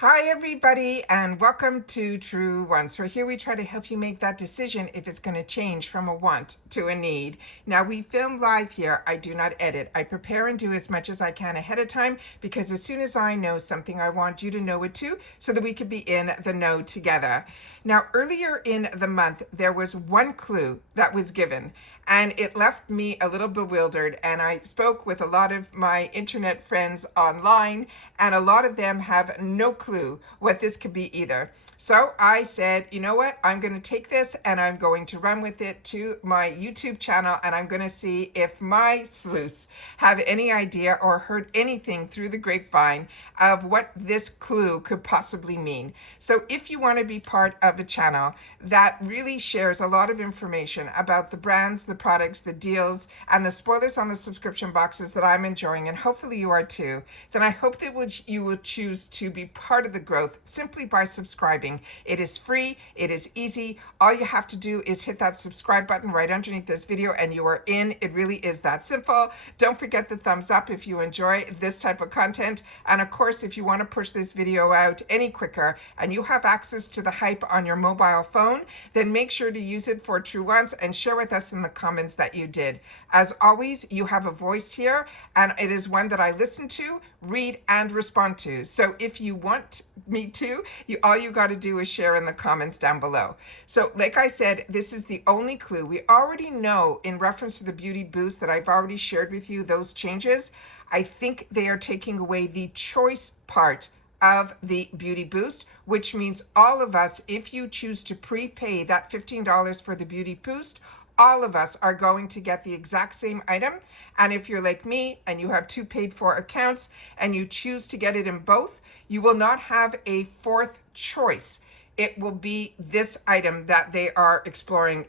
Hi everybody, and welcome to Truewants, where here we try to help you make that decision if it's going to change from a want to a need. Now, we film live here. I do not edit. I prepare and do as much as I can ahead of time, because as soon as I know something, I want you to know it too, so that we could be in the know together. Now, earlier in the month, there was one clue that was given, and it left me a little bewildered. And I spoke with a lot of my internet friends online, and a lot of them have no clue what this could be either. So I said, you know what, I'm going to take this and I'm going to run with it to my YouTube channel, and I'm going to see if my sleuths have any idea or heard anything through the grapevine of what this clue could possibly mean. So if you want to be part of a channel that really shares a lot of information about the brands, the products, the deals, and the spoilers on the subscription boxes that I'm enjoying, and hopefully you are too, then I hope that you will choose to be part of the growth simply by subscribing. It is free, it is easy. All you have to do is hit that subscribe button right underneath this video and you are in. It really is that simple. Don't forget the thumbs up if you enjoy this type of content. And of course, if you want to push this video out any quicker and you have access to the hype on your mobile phone, then make sure to use it for Truewants and share with us in the comments that you did. As always, you have a voice here, and it is one that I listen to, read, and respond to. So if you want me to, all you got to do is share in the comments down below. So like I said, this is the only clue. We already know in reference to the beauty boost that I've already shared with you those changes. I think they are taking away the choice part of the beauty boost, which means all of us, if you choose to prepay that $15 for the beauty boost, all of us are going to get the exact same item. And if you're like me and you have two paid for accounts and you choose to get it in both, you will not have a fourth choice. It will be this item that they are exploring.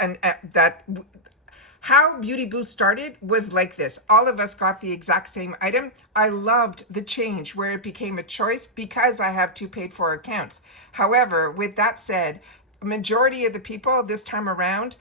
And how Beauty Boost started was like this. All of us got the exact same item. I loved the change where it became a choice because I have two paid for accounts. However, with that said, majority of the people this time around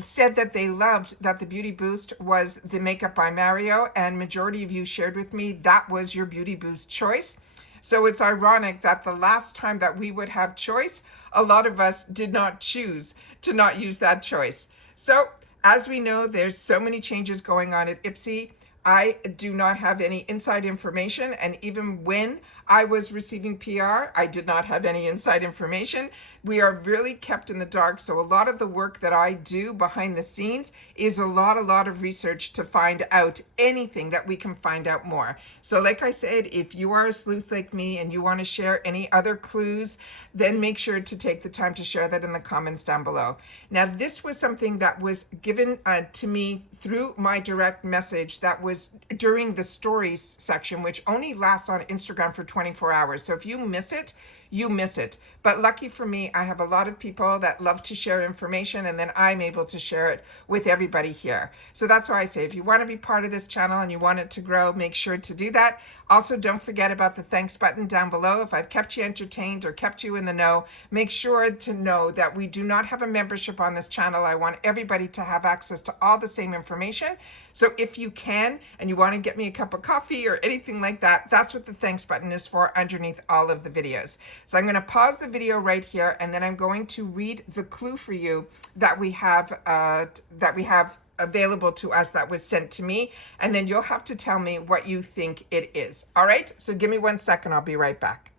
said that they loved that the beauty boost was the makeup by Mario, and majority of you shared with me that was your beauty boost choice. So it's ironic that the last time that we would have choice, a lot of us did not choose to not use that choice. So as we know, there's so many changes going on at IPSY. I do not have any inside information, and even when I was receiving PR, I did not have any inside information. We are really kept in the dark, so a lot of the work that I do behind the scenes is a lot of research to find out anything that we can find out more. So like I said, if you are a sleuth like me and you want to share any other clues, then make sure to take the time to share that in the comments down below. Now, this was something that was given to me through my direct message that was during the stories section, which only lasts on Instagram for 24 hours. So if you miss it, you miss it. But lucky for me, I have a lot of people that love to share information, and then I'm able to share it with everybody here. So that's why I say, if you want to be part of this channel and you want it to grow, make sure to do that. Also, don't forget about the thanks button down below. If I've kept you entertained or kept you in the know, make sure to know that we do not have a membership on this channel. I want everybody to have access to all the same information. So if you can, and you want to get me a cup of coffee or anything like that, that's what the thanks button is for underneath all of the videos. So I'm going to pause the video right here, and then I'm going to read the clue for you that we have available to us that was sent to me, and then you'll have to tell me what you think it is. All right, so give me 1 second, I'll be right back.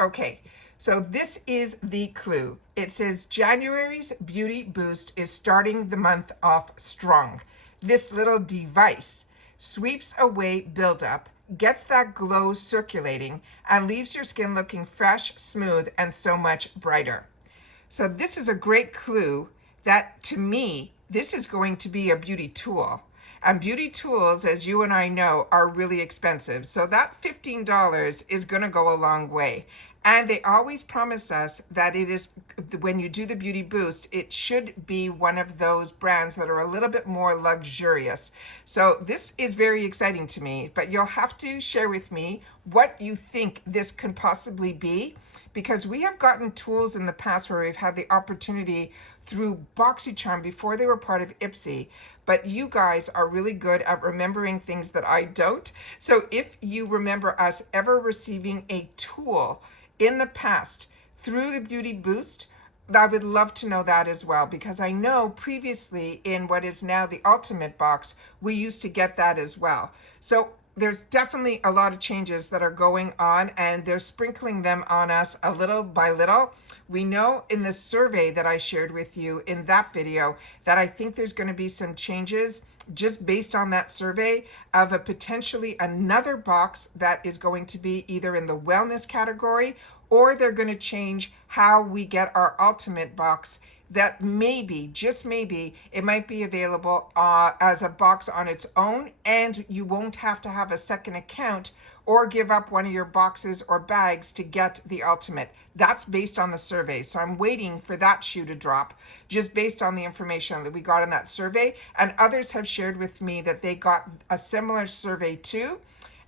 Okay, so this is the clue. It says January's beauty boost is starting the month off strong. This little device sweeps away buildup, gets that glow circulating, and leaves your skin looking fresh, smooth, and so much brighter. So this is a great clue that, to me, this is going to be a beauty tool. And beauty tools, as you and I know, are really expensive. So that $15 is going to go a long way. And they always promise us that it is, when you do the Beauty Boost, it should be one of those brands that are a little bit more luxurious. So this is very exciting to me, but you'll have to share with me what you think this could possibly be, because we have gotten tools in the past where we've had the opportunity through BoxyCharm before they were part of IPSY, but you guys are really good at remembering things that I don't. So if you remember us ever receiving a tool in the past through the Beauty Boost, I would love to know that as well, because I know previously in what is now the Ultimate box, we used to get that as well. So there's definitely a lot of changes that are going on, and they're sprinkling them on us a little by little. We know in the survey that I shared with you in that video that I think there's going to be some changes just based on that survey of a potentially another box that is going to be either in the wellness category, or they're going to change how we get our Ultimate box, that maybe, just maybe, it might be available as a box on its own, and you won't have to have a second account or give up one of your boxes or bags to get the Ultimate. That's based on the survey. So I'm waiting for that shoe to drop, just based on the information that we got in that survey. And others have shared with me that they got a similar survey too.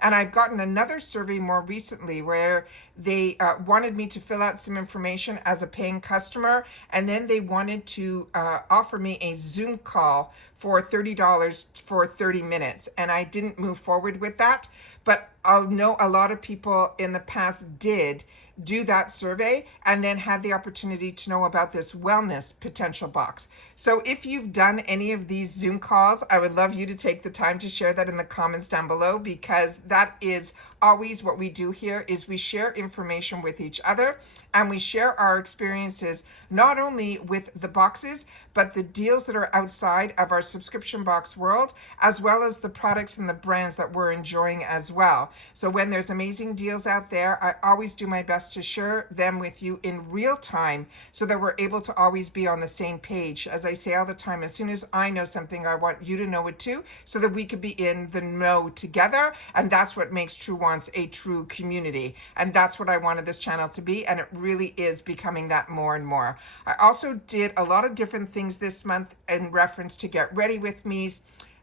And I've gotten another survey more recently where they wanted me to fill out some information as a paying customer, and then they wanted to offer me a Zoom call for $30 for 30 minutes. And I didn't move forward with that, but I'll know a lot of people in the past did do that survey and then had the opportunity to know about this wellness potential box. So if you've done any of these Zoom calls, I would love you to take the time to share that in the comments down below, because that is always what we do here, is we share information with each other, and we share our experiences not only with the boxes, but the deals that are outside of our subscription box world, as well as the products and the brands that we're enjoying as well. So when there's amazing deals out there, I always do my best to share them with you in real time so that we're able to always be on the same page. As I say all the time, as soon as I know something, I want you to know it too, so that we could be in the know together. And that's what makes Truewants a true community. And that's what I wanted this channel to be, and it really is becoming that more and more. I also did a lot of different things this month in reference to Get Ready With Me's.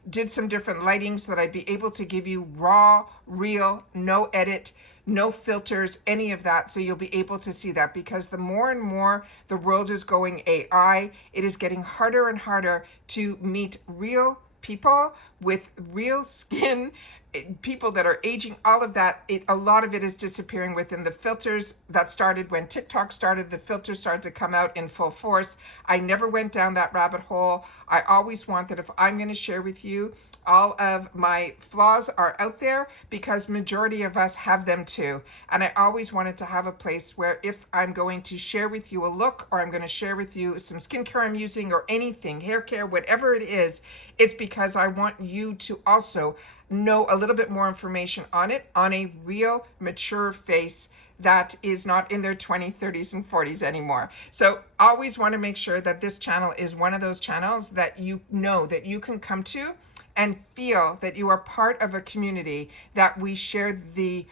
Did some different lighting so that I'd be able to give you raw, real, no edit, no filters, any of that. So you'll be able to see that, because the more and more the world is going AI, it is getting harder and harder to meet real people with real skin, people that are aging, all of that. A lot of it is disappearing within the filters that started when TikTok started. The filters started to come out in full force. I never went down that rabbit hole. I always want that if I'm going to share with you, all of my flaws are out there, because majority of us have them too. And I always wanted to have a place where if I'm going to share with you a look, or I'm going to share with you some skincare I'm using, or anything, hair care, whatever it is, it's because I want you to also know a little bit more information on it, on a real mature face that is not in their 20s, 30s, and 40s anymore. So always want to make sure that this channel is one of those channels that you know that you can come to and feel that you are part of a community, that we share the,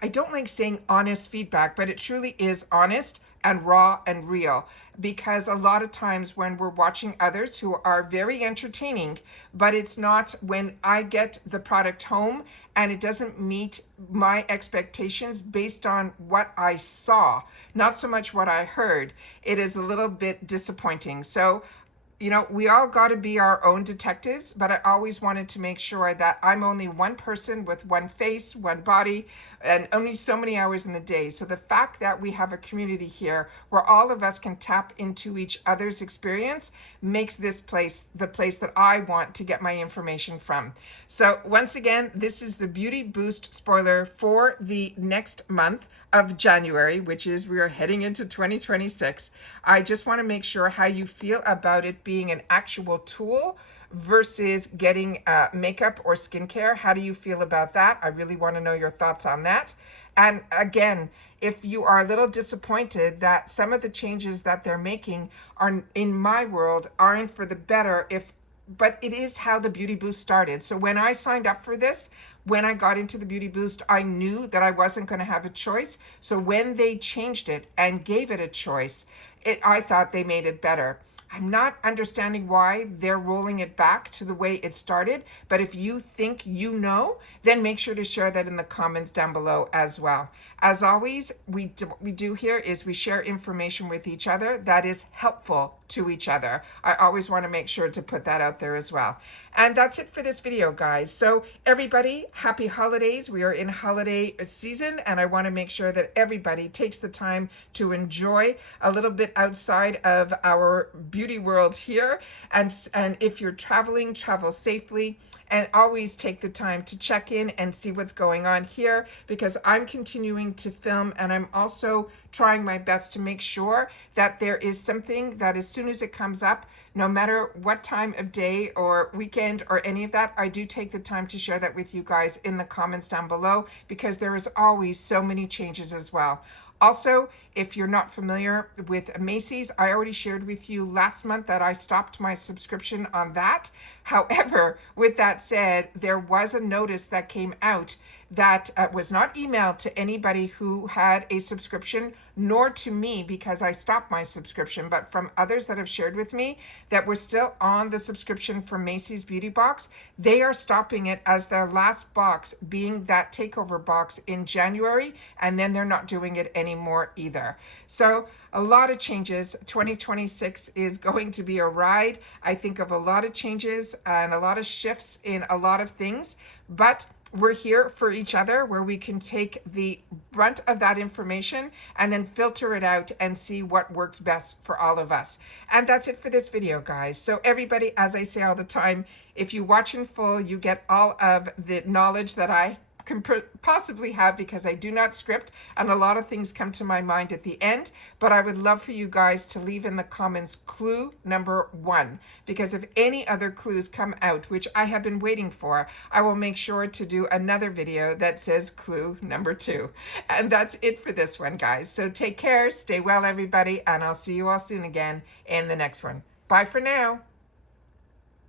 I don't like saying honest feedback, but it truly is honest and raw and real. Because a lot of times when we're watching others who are very entertaining, but it's not, when I get the product home and it doesn't meet my expectations based on what I saw, not so much what I heard, it is a little bit disappointing. So you know, we all got to be our own detectives, but I always wanted to make sure that I'm only one person with one face, one body, and only so many hours in the day. So the fact that we have a community here where all of us can tap into each other's experience makes this place the place that I want to get my information from. So once again, this is the Beauty Boost spoiler for the next month of January, which is, we are heading into 2026. I just want to make sure how you feel about it being an actual tool versus getting makeup or skincare. How do you feel about that? I really want to know your thoughts on that. And again, if you are a little disappointed that some of the changes that they're making are, in my world, aren't for the better, but it is how the Beauty Boost started. So when I signed up for this, when I got into the Beauty Boost, I knew that I wasn't going to have a choice. So when they changed it and gave it a choice, I thought they made it better. I'm not understanding why they're rolling it back to the way it started, but if you think you know, then make sure to share that in the comments down below as well. As always, what we do here is we share information with each other that is helpful to each other. I always want to make sure to put that out there as well. And that's it for this video, guys. So everybody, happy holidays. We are in holiday season, and I want to make sure that everybody takes the time to enjoy a little bit outside of our beauty world here. And if you're traveling, travel safely, and always take the time to check in and see what's going on here, because I'm continuing to film, and I'm also trying my best to make sure that there is something that as soon as it comes up, no matter what time of day or weekend or any of that, I do take the time to share that with you guys in the comments down below, because there is always so many changes as well. Also, if you're not familiar with Macy's, I already shared with you last month that I stopped my subscription on that. However, with that said, there was a notice that came out that was not emailed to anybody who had a subscription, nor to me because I stopped my subscription, but from others that have shared with me that were still on the subscription for Macy's Beauty Box. They are stopping it as their last box being that takeover box in January, and then they're not doing it anymore either. So a lot of changes. 2026 is going to be a ride. I think of a lot of changes and a lot of shifts in a lot of things, but we're here for each other, where we can take the brunt of that information and then filter it out and see what works best for all of us. And that's it for this video, guys. So everybody, as I say all the time, if you watch in full, you get all of the knowledge that I can possibly have, because I do not script and a lot of things come to my mind at the end. But I would love for you guys to leave in the comments clue number 1, because if any other clues come out, which I have been waiting for, I will make sure to do another video that says clue number 2. And that's it for this one, guys. So take care, stay well, everybody, and I'll see you all soon again in the next one. Bye for now.